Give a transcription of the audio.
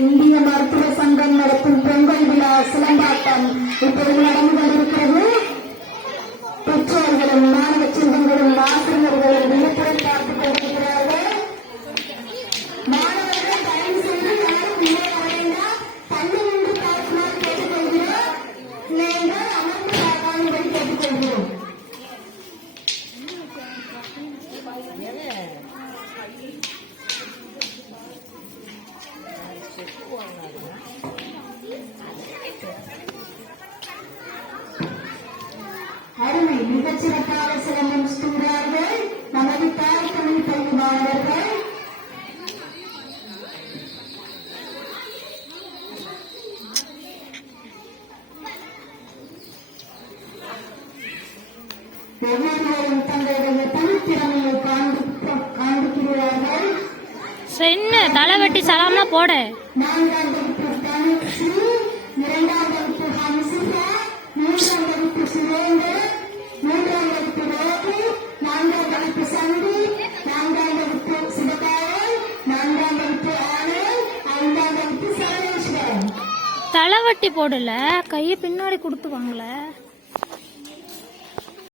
இந்திய மருத்துவ சங்கம் நடத்தும் பொங்கல் விழா சிலம்பாட்டம் இப்போது நடந்து கொண்டிருக்கிறது. பெற்றோர்களும் மாணவ செல்வங்களும் ஆசிரியர்களும் விழுப்புரம் பார்த்துக் கொண்டிருக்கிறார்கள். மாணவர்கள் தயவு செய்து யாரும் உள்ளே வரைந்தால் தண்ணி நின்று பார்க்குமாறு கேட்டுக்கொள்கிறோம். நீங்கள் அமர்ந்து பார்க்காதபடி கேட்டுக்கொள்கிறோம். அருமை மிகச்சிறப்பாக சிலம்பம் சுற்றுகிறார்கள் நமது தாய் தமிழ் பள்ளி மாணவர்கள். ஒவ்வொருவரும் தங்களுடைய தனித்திறமையை காண்பிக்கிறார்கள். தலைவட்டி சலாம்னா போட. 4ஆம் வகுப்பு தனுஷி, 2ஆம் வகுப்பு ஹம்சிகா, 3ஆம் வகுப்பு சுரேந்தர், 3ஆம் வகுப்பு ரோகி, 4ஆம் வகுப்பு சந்தி, 4ஆம் வகுப்பு சிவகாயல், 4ஆம் வகுப்பு ஆனந்த், 5ஆம் வகுப்பு சரவேஸ்வரன். தலைவட்டி போடல, கையை பின்னாடி கொடுத்து வாங்கல.